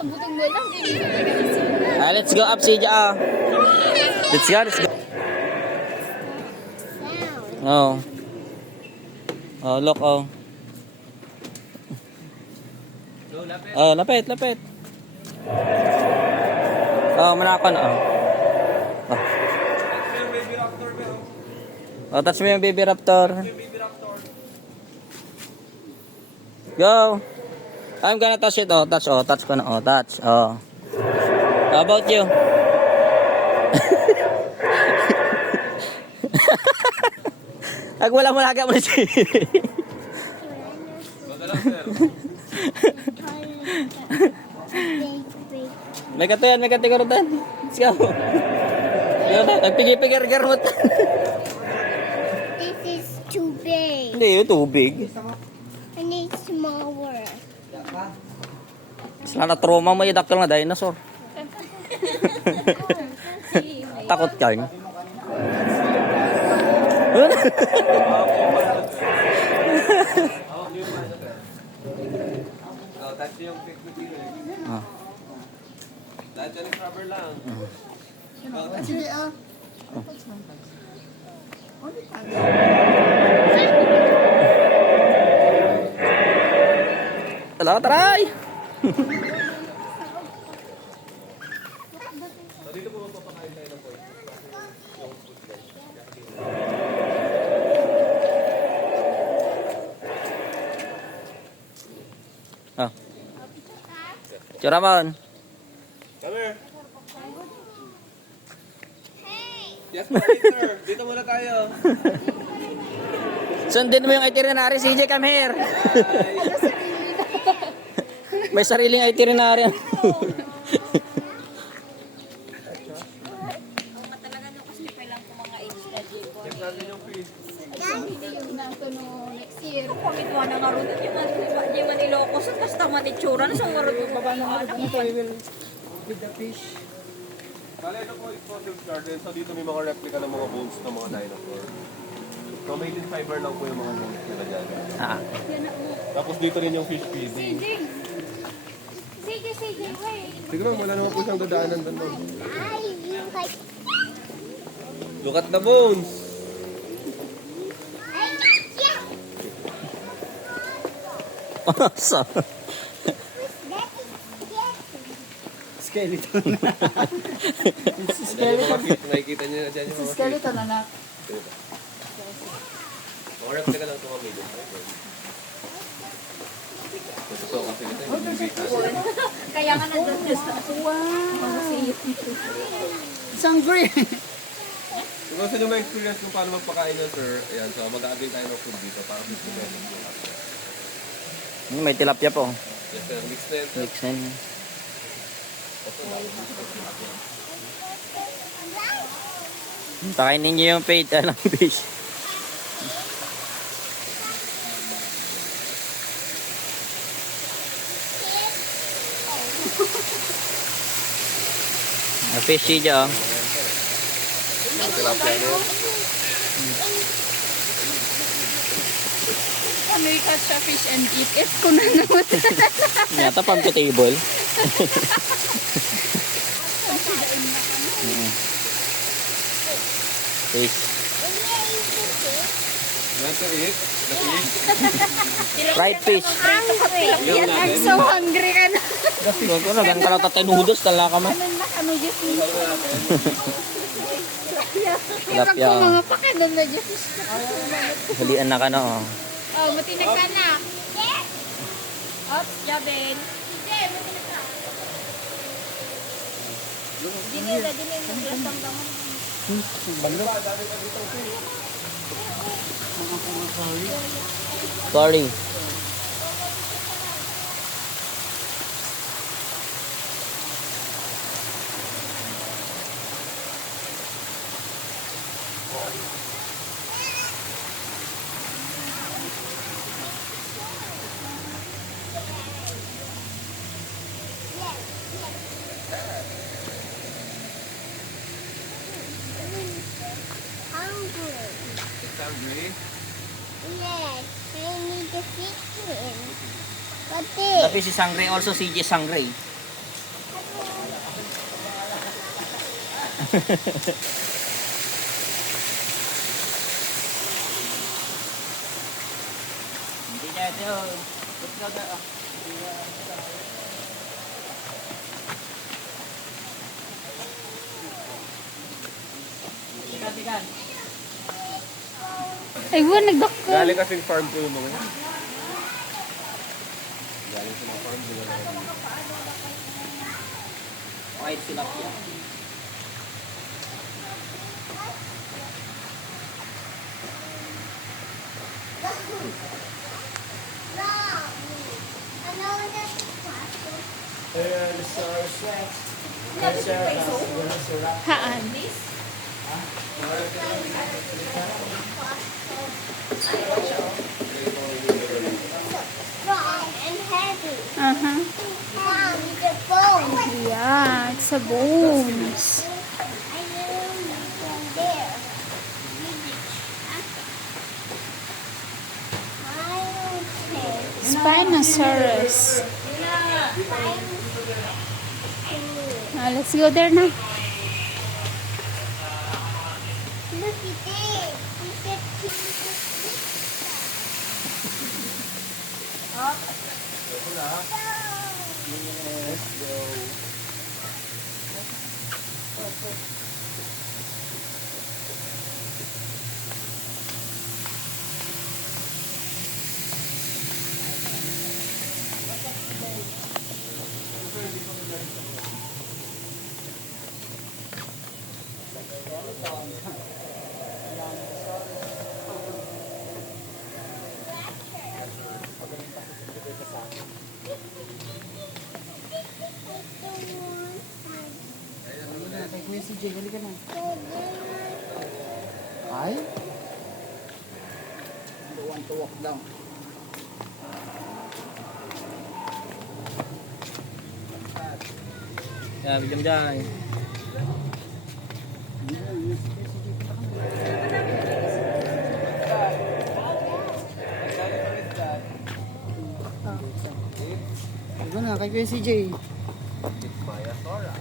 Abutong mo lang. Hindi Ah, let's go up, CJ. Ah. Let's go, let's go. Oh. Oh, look, oh. Oh, lapit, lapit. Oh, manakon, oh. Oh, touch mo yung baby raptor. Go. I'm gonna touch it, oh. Touch ko na, oh. Touch, oh. How about you? Ag wala mo laga mo na siya. May katuyan, may katigurutan. Let's go. Nagpigipigir-gir mo. This is too big. Hindi, yun tubig. I need smaller. Sila na trauma mo yung dakil na dinosaur. Takot ka yun. Ah. Lahat yan yung rubber lang. Sige ah. Tala, taray! Dito po magpapakain tayo ng point. Ah. Churamon. Come here. Yes, later. Dito muna tayo. Sundin mo yung itinerary, CJ, come here. May sariling itinerary. Talaga nung kasi kailangan ko mga age na dito. Check natin yung fish. Next year. Pagit mo na nga rin yung manilokos at basta manitsura na sa nga rin baba na nga. With the fish. Bale, ito po is fossil garden. So dito may mga replica ng mga bones ng mga dinosaur. So made in fiber lang po yung mga bones nila dyan. Ah. Tapos dito rin yung fish feeding. Sige, wait. Siguro wala naman po siyang dadaanan doon. I will like. Look at the bones! I got you. Awesome. Skeleton. Ayan yung mga fish. Nakikita niyo na dyan yung mga fish. Skeleton anak. Mga replica lang ito mga medium fiber. So kasi ito yung bibig natin. Kaya nga nandun yun sa Isang green. Kung gusto nyo ma-experience kung paano magpakain ng sir, ayan, so mag-a-avail tayo ng food dito para 50 pesos yung after. May tilapia po. Yes sir, mix na yan sir. Mix na yun. Pakainin niyo yung pait ng fish. Ang fish siya, oh. Ang tilapia na yun. Ano yung catch a fish and eat it ko na naman. Yata pang table. Fish. You want to eat? The fish? Fried fish. I'm so hungry ka na. Huwag ko na, ganun ka lang tatay nudos, tala ka man. Ano Diyos mo? Tilapia, oh. Mga pakanon na Diyos. Halian na ka na, oh. Oh, matinag ka na. Ops, Jabin. Dinila mo plus ang damon. Sorry. Hungry. It's hungry. Yes, I need the chicken. What The this? fish is hungry, also CJ is hungry. Hindi niya ito. Tikan. Ay, wala, nagdakko. Galing kasing farm ko yung mga yan. Galing sa mga farm ko na lang. White tilapia. Haan. Strong and heavy. Uh-huh. Mom, it's a bone. Yeah, it's a bones. I know from there. Spinosaurus. Let's go there now. Look at this. It's a Kay Kuya CJ, halika na. Ay? Don't want to walk down. Yan, bigyan dyan. Diba na, kay Kuya CJ. It's Maiasaura.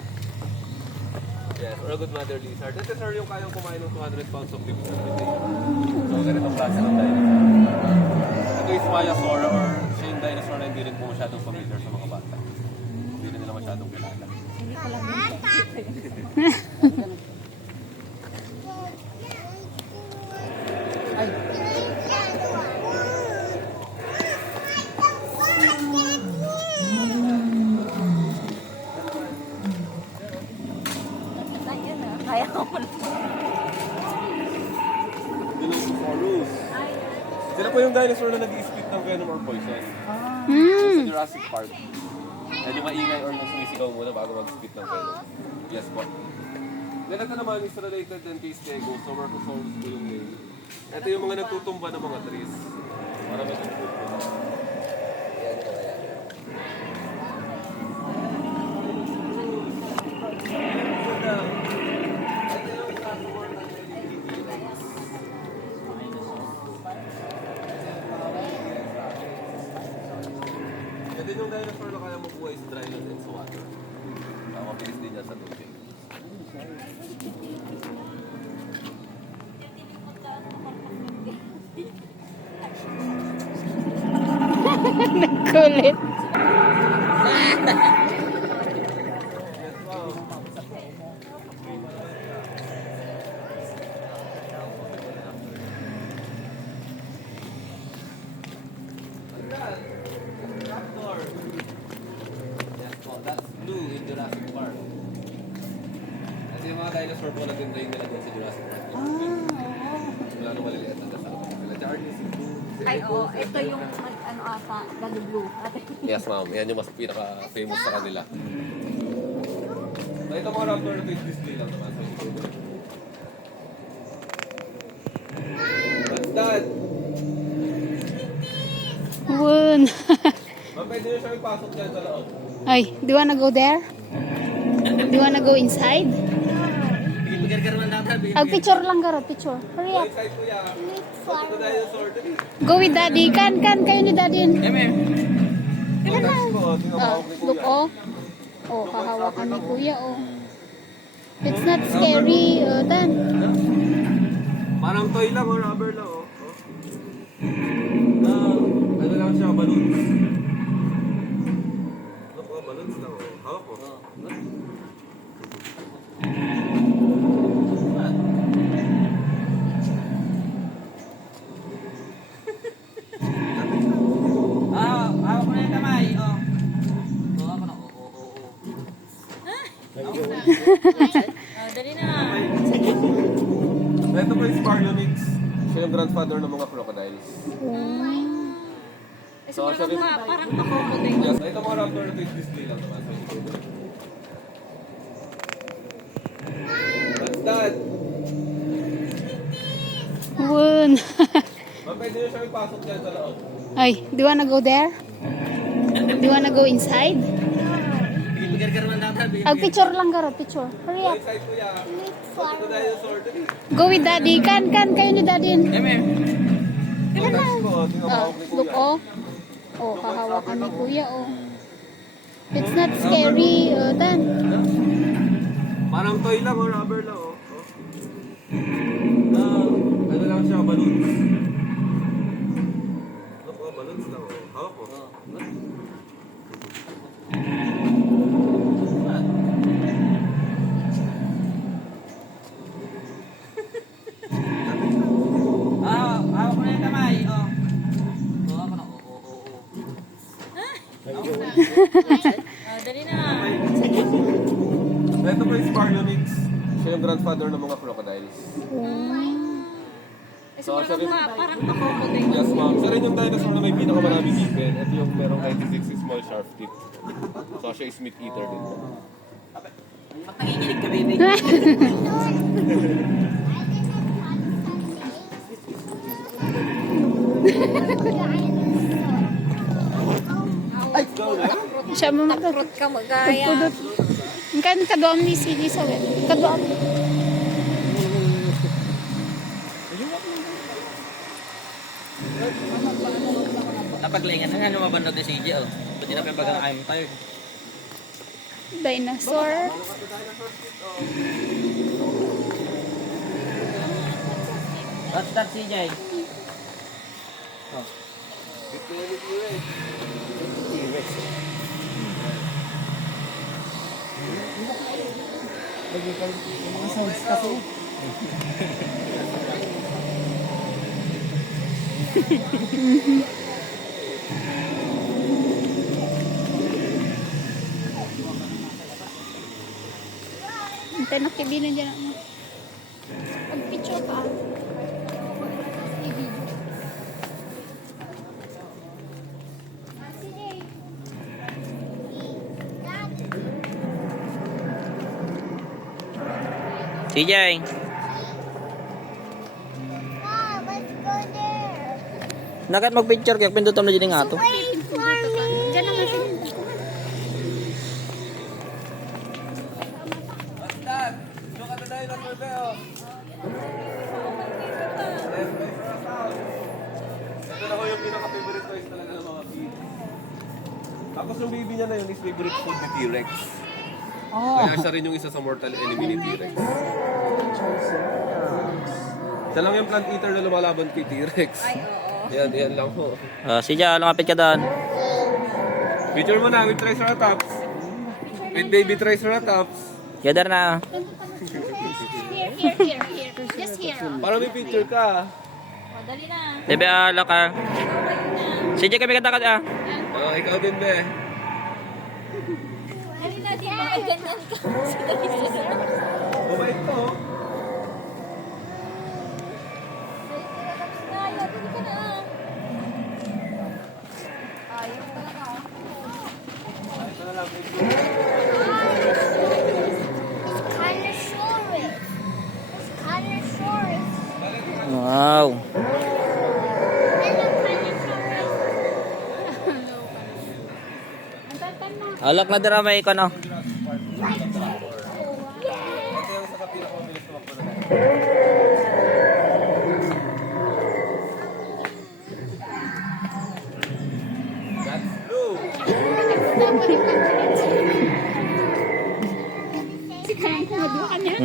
Yes, or a good mother lizard. Ito sir yung kayang kumain ng 200 pounds of living every day. So ganitong klase ng dinosaur. Ito is Maiasaura or siya yung dinosaur na hindi rin po masyadong familiar sa mga bata. Hindi rin nila masyadong kilala. Ay, Kaya ko man. Dilophosaurus. Sila po yung dinosaur na nag-i-spit ng venom or poison. Sa Jurassic Park. Yan yung maingay or nung sumisigaw muna bago mag-spit ng venom. Yes po. Then ito naman is related din kay Stegosaurus po yung name. Ito yung mga nagtutumba ng mga trees. Marami ng food po. Yan po yan. Ito yung dinosaur na kaya mabuhay sa dry land and sa water. Mabilis din yan sa tubig. Kulit. Raptor. Yes po, that's blue in Jurassic Park. Kasi yung mga dinosaur po nag-enjoy nila din sa Jurassic Park. Wala nung maliliit na kasama. Sila Charlie, si Blue, si Ay, Echo. oo. Ito yung, ano ata, Daddy Blue. Yes ma'am, yan yung mas pinaka-famous sa kanila. Na ito mga raptor na ito yung display lang naman. What's that? Woon. Ma'am, pwede nyo siya ipasok dyan sa loob. Ay, do you wanna go there? Do you wanna go inside? Picture lang garo, picture. Hurry Go up. inside kuya. What's the dinosaur today? Go with daddy. Kan kayo ni daddy. Oh, that's ko. Tingnan mo Oh, ako ni look kuya. oh. Oh, kahawakan ni kuya oh. It's not scary, Dan. Parang toy lang o rubber lang oh. Ano lang siya, balloons. Ano po, balloons lang oh. Hawak mo. Hawak mo na yung kamay. Oh. Ako na. Dali na. Ito po yung Sparlonix. Siya yung grandfather ng mga crocodiles. So, parang crocodile. Yes, ito mga raptor na ito yung display lang naman. What's that? Woon. Pwede nyo siya ipasok dyan sa loob. Ay, do you wanna go there? Do you wanna go inside? Picture lang garo, picture. Hurry up. Inside ko ya. Ito dinosaur din. Go with daddy. Kan, kayo ni daddy. Ito na. Tinawag ni Look, Kuya. oh, hahawakan ni kuya, oh. It's not scary, Dan. Parang toy lang o rubber lang oh. Ano lang siya, balloons. Ano po, balloons lang oh. Hawak mo. Hawak mo na yung kamay. Oh. Ako na. Dali na. Ito po yung Sparlonix. Siya yung grandfather ng mga crocodiles. So, parang crocodile. Yes, ma'am. Siya rin yung dinosaur na may pinakamaraming ngipin. Ito yung merong 96 small sharp teeth. So, siya is meat eater din. Ba't nanginginig ka, baby? Siya mo Takrot ka magaya. kan kadoam ni Sidi sa wet. Kadoam. Napaglingan na nga lumabandog ni CJ. Oh. Ba't yun na pag I'm tired? Dinosaur. What's that, CJ? Oh. Mga sounds kasi. Hintay na kibinan dyan ako. Pag-picture ka. CJ! Mom, let's go there. Nakat mag-picture kaya pindutom na dyan nga to. Wait for me. Dyan lang natin. What's that? Look at the dinosaur there oh. Ito na ko yung pinaka-favorite toys talaga ng mga kids. Tapos yung baby niya na yun is favorite food ni T-Rex. Kaya siya rin yung isa sa mortal enemy ni T-Rex. Siya lang yung plant eater na lumalaban kay T-Rex. Yan lang po. CJ, lumapit ka doon. Picture mo na with Triceratops. With baby Triceratops. Gather na. Here. Just here. Para may picture ka. Dali na. Bebe, ala ka. CJ, kami kata ka. Ikaw din be. Dali na, di ba? Ganyan ka. Bumait to. Dali ka na. Ayaw talaga. Ito na lang. Carnosaurus. It's Carnosaurus. Wow. Hello, Carnosaurus. Alak na dira may ko no. Ito yung isa sa pinakamabilis tumakbo na tayo. That's blue. Si Kang kumaduha niya.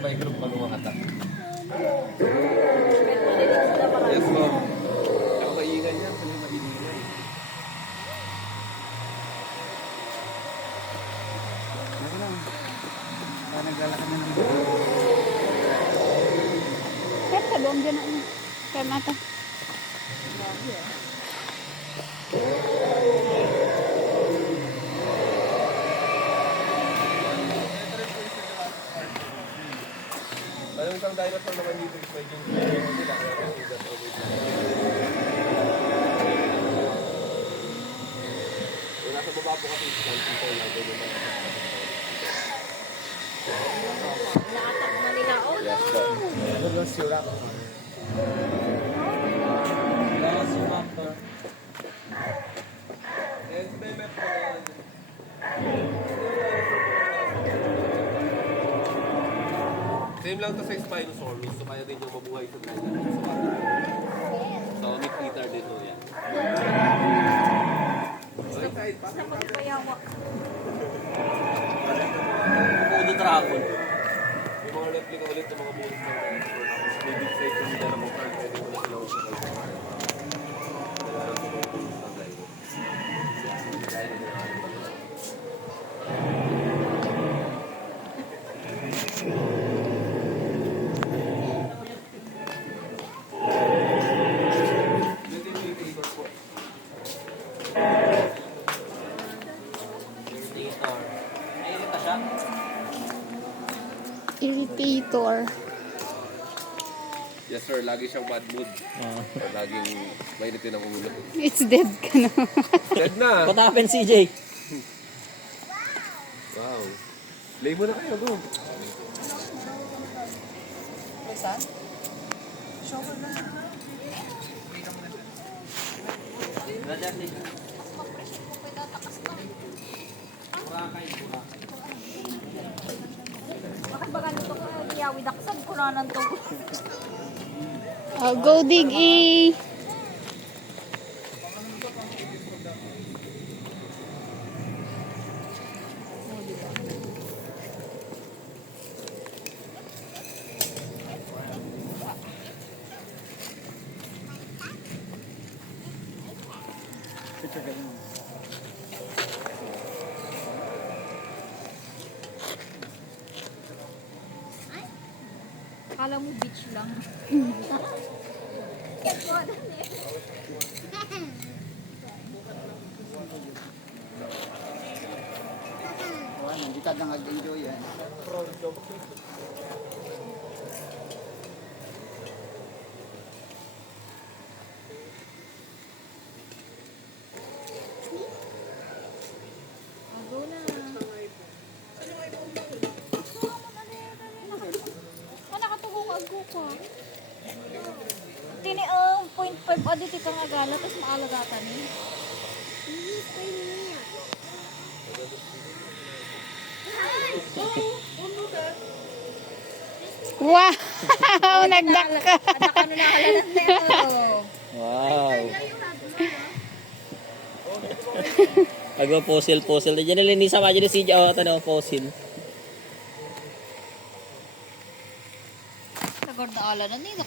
by group maluwang atak. Kahit malilit sila marami. Yes, ma'am. Ako maingan yan, sila maingan. Ako lang. Parang naglalakad na ng Kaya sa doon dyan ako. Kaya mata. Anong isang dinosaur naman dito is medyo nila. Kaya kasi that's always yung nasa baba po kasi is people lang. Doon yung mga Naatak na nila. Oh no! yes, po. Lost yung rock. And may metro na same lang to sa Spinosaurus. So kaya din yung mabuhay sa kanya. So meat-eater din ho yan. Okay, kahit pa. Sa pagpayawa. Komodo dragon. May mga replica ulit ng mga buhay sa dinosaur. May big size yung nila ng card. Pwede mo na sila usapal. Irritator. Yes sir, lagi siyang bad mood. Laging mainitin ang ulo. It's dead ka na. Dead na! What happened, CJ? Wow. Play mo na kayo, go. Bakit ba ganito ko? Yawi daksan ko na nang to. Go dig E. Picture ka yun. Akala mo beach lang. Wala, nandito lang nag-enjoy yan. Ago na. Nakatugong ago ka. Tini ang 0.5 aditi ka nga gala, tapos maalagatan eh. Wow! Nagdak ka. Anak ano na halalan tayo. Wow. Pag-fossil. Diyan nalinisan pa dyan si CJ. Oh, ito fossil. Sagor na ala na nila.